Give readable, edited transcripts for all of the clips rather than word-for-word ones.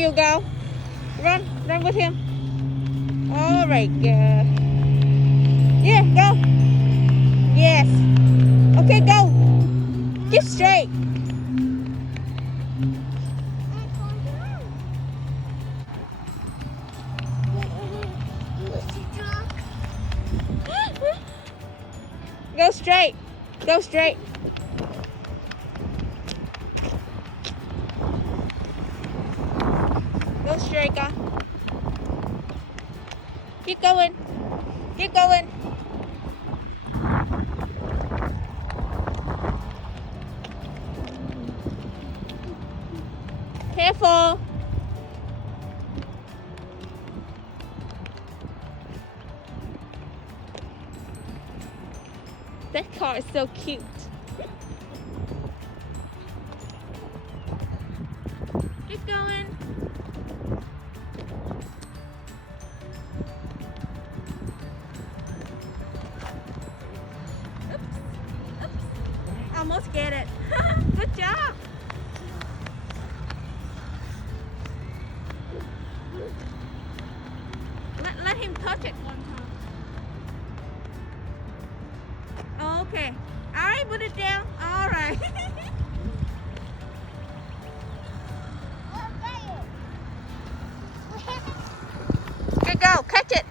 you go. Run with him. All right, good. Yeah, go. Yes. Okay, go. Get straight. Go straight. Go straight. Go straight, con. Keep going. Keep going. Careful. That car is so cute. Keep going. Oops. Almost get it. Good job. Let him touch it one time. Okay. All right, put it down. All right. Okay, go. Catch it.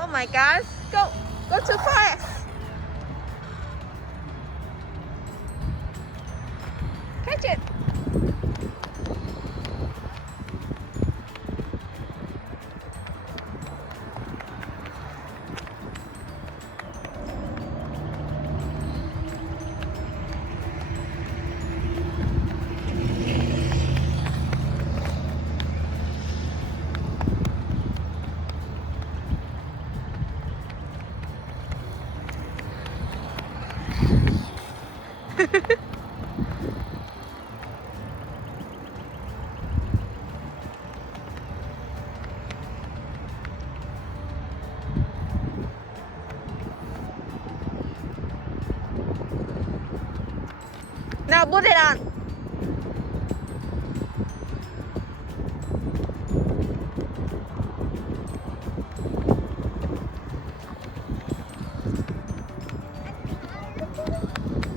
Oh my gosh. Go too fast. Catch it. Now put it on.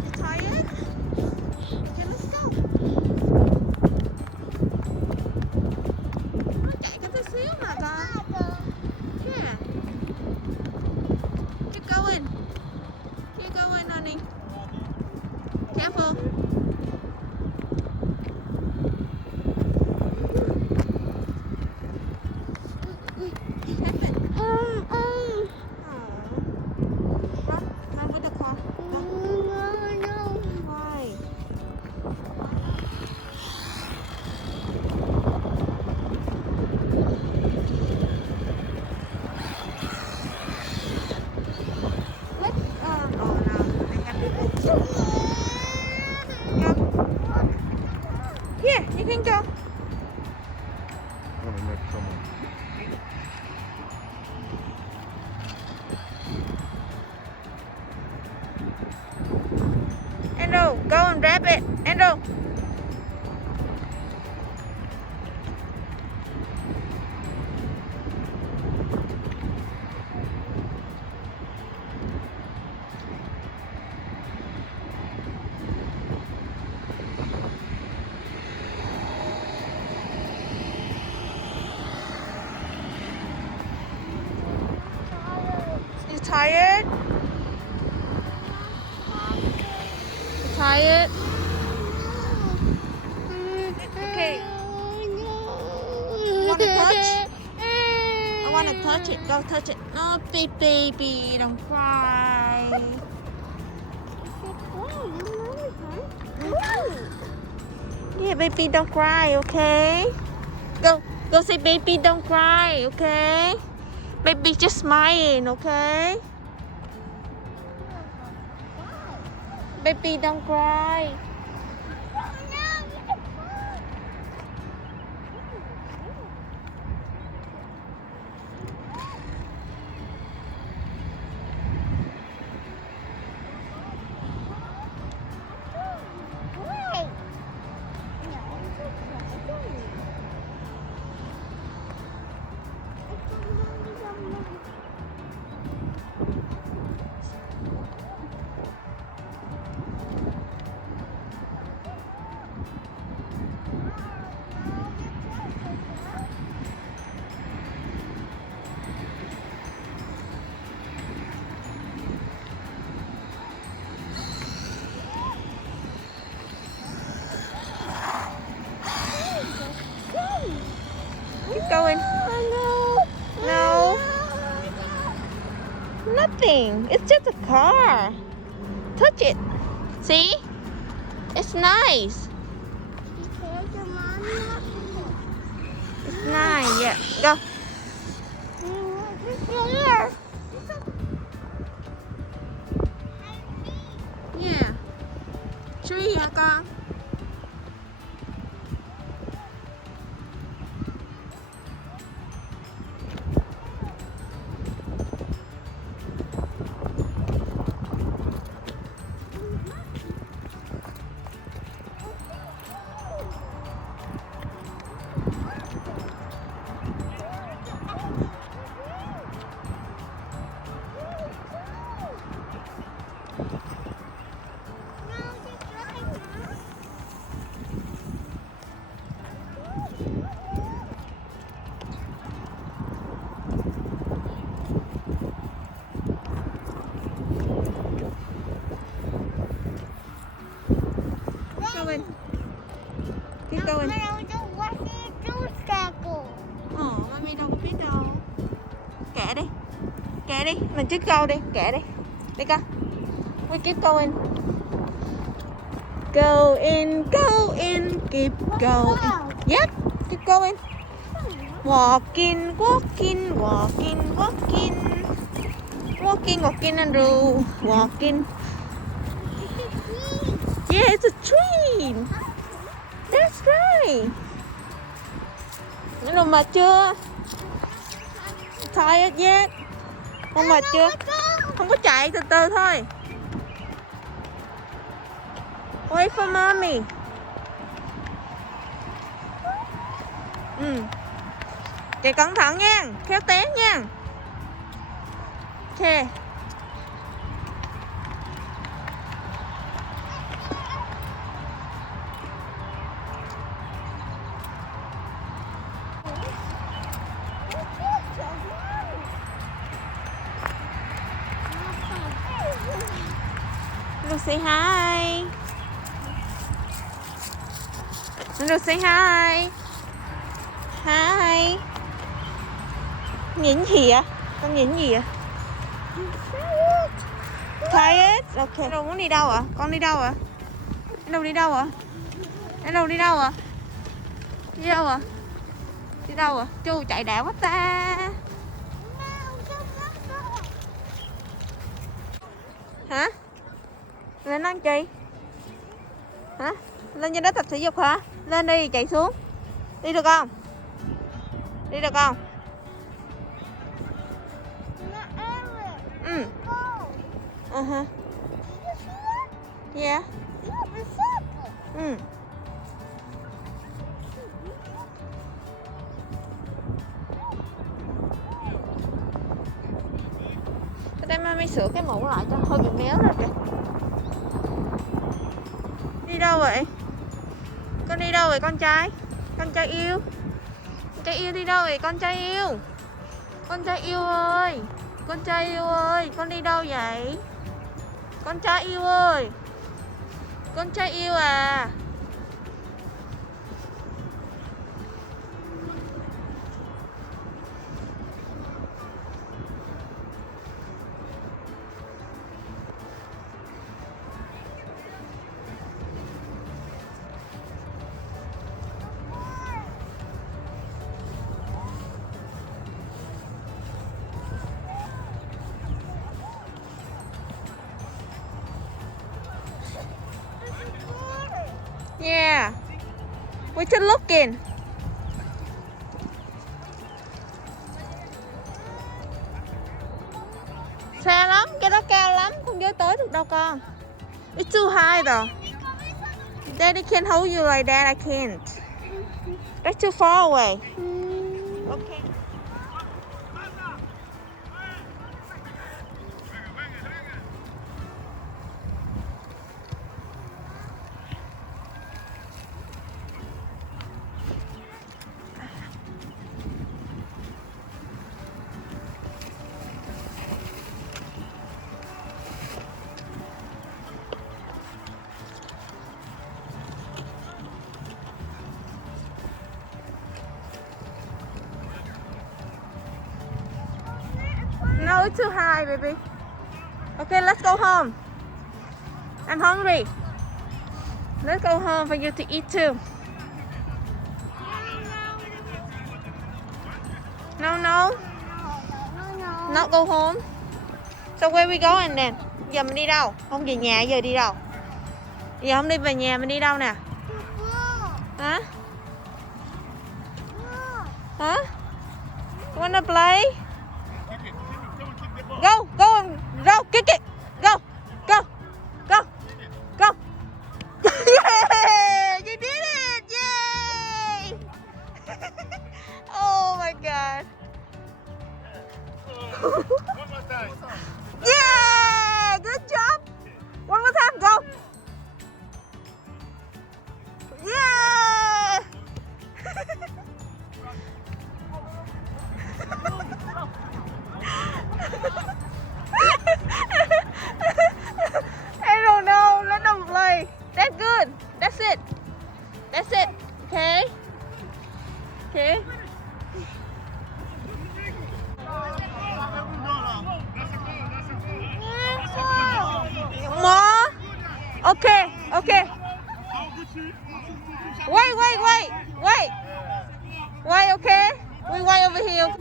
You tired? Okay, let's go. Nó chạy có tí xíu mà con. Yeah. Keep going. Keep going, honey. Careful. Run with the car. Why? What? Oh no. They have to go. Here, you can go. I'm gonna make someone. Andrew, go and grab it. Andrew. You tired? You tired? Okay. Want to touch? I want to touch it. Go touch it. No, baby, don't cry. Yeah, baby, don't cry, okay? Go say, baby, don't cry, okay? Baby, just smiling, okay? Baby, don't cry. Keep going. No. Nothing. It's just a car. Touch it. See? It's nice. It's nice. Yeah. Go. Yeah. Tree hả con? Going. Keep going. Mami đâu có biết đâu. Kệ đi. Kệ đi. Mình trước câu đi. Kệ đi. Đi con. We keep going. Go in, keep going. Yep, keep going. Walking, walking, walking, walking. Walking, walking, Andrew. Walking. Yeah, it's a tree. That's right. Nó mệt chưa? Tired yet? Con mệt chưa? Không có chạy, từ từ thôi. Wait for mommy. Chạy cẩn thận nha, khéo té nha. Ok. Look, say hi. Look, say hi. Hi. Nhìn gì ạ? Con nhìn gì ạ? Tired. Ok. Đâu muốn đi đâu ạ? Con đi đâu ạ? Đâu đi đâu ạ? Đâu đi đâu ạ? Đi đâu ạ? Đi đâu ạ? Chú chạy đã quá ta. Hả? Lên ăn chi? Hả? Lên trên đó tập thể dục hả? Lên đi, chạy xuống. Đi được không? Đi được không? Uh-huh. Yeah. Đây mami sửa cái mũ lại cho hơi bị méo rồi kìa. Đi đâu vậy? Con đi đâu vậy con trai? Con trai yêu. Con trai yêu đi đâu vậy con trai yêu? Con trai yêu ơi. Con trai yêu ơi, con đi đâu vậy? Con trai yêu ơi. Con trai yêu à? We just looking. Xa lắm, cái đó cao lắm, không với tới được đâu con. It's too high though. Daddy can't hold you like that, I can't. That's too far away. Okay. No, it's too high, baby. Okay, let's go home. I'm hungry. Let's go home for you to eat too. No, no. Not go home. So where we going then? Giờ mình đi đâu? Không về nhà, giờ đi đâu? Giờ không đi về nhà, mình đi đâu nè? Hả? Hả? You wanna play? Go, go, go, kick it. Go, go, go, go. Yeah, you did it. Yay. Oh my God. Yeah, good job. One more time, go. Yeah. I don't know. Let them play. That's good. That's it. That's it. Okay. Okay. More. Okay. Okay. Wait. Okay. We wait over here.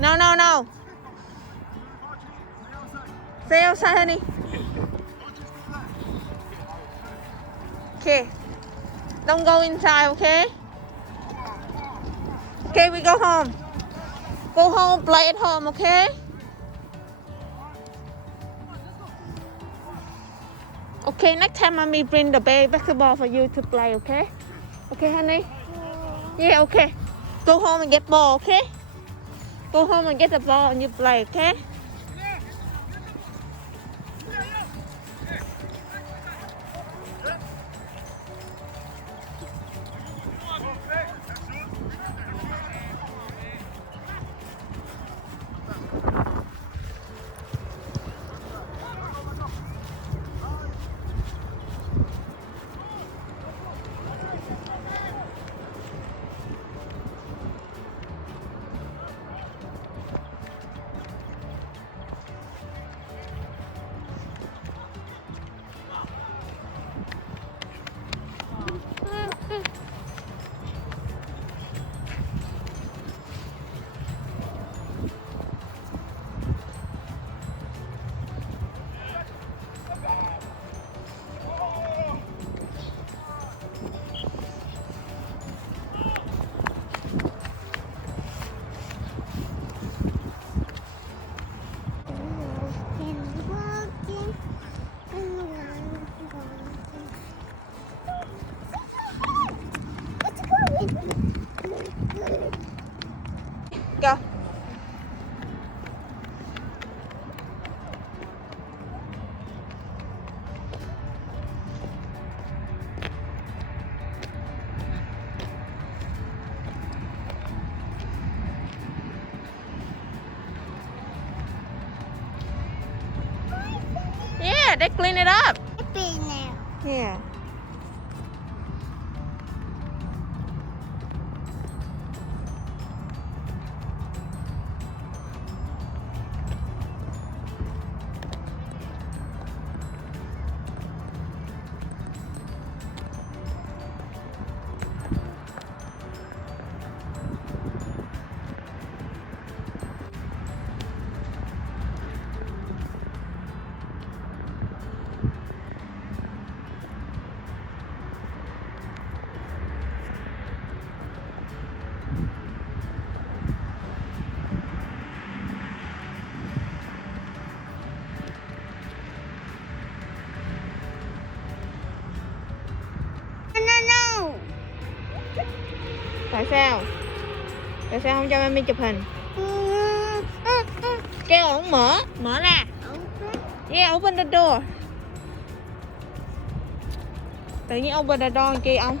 No. Stay outside, honey. Okay. Don't go inside, okay? Okay, we go home. Go home, play at home, okay? Okay, next time mommy bring the basketball for you to play, okay? Okay, honey? Yeah, okay. Go home and get ball, okay? Go home and get the ball and you play, okay? Go. Yeah, they clean it up. Yeah. sao? Tại sao không cho mami chụp hình? Kêu ổng mở ra. Yeah, open the door. Tự nhiên open the door kia ông.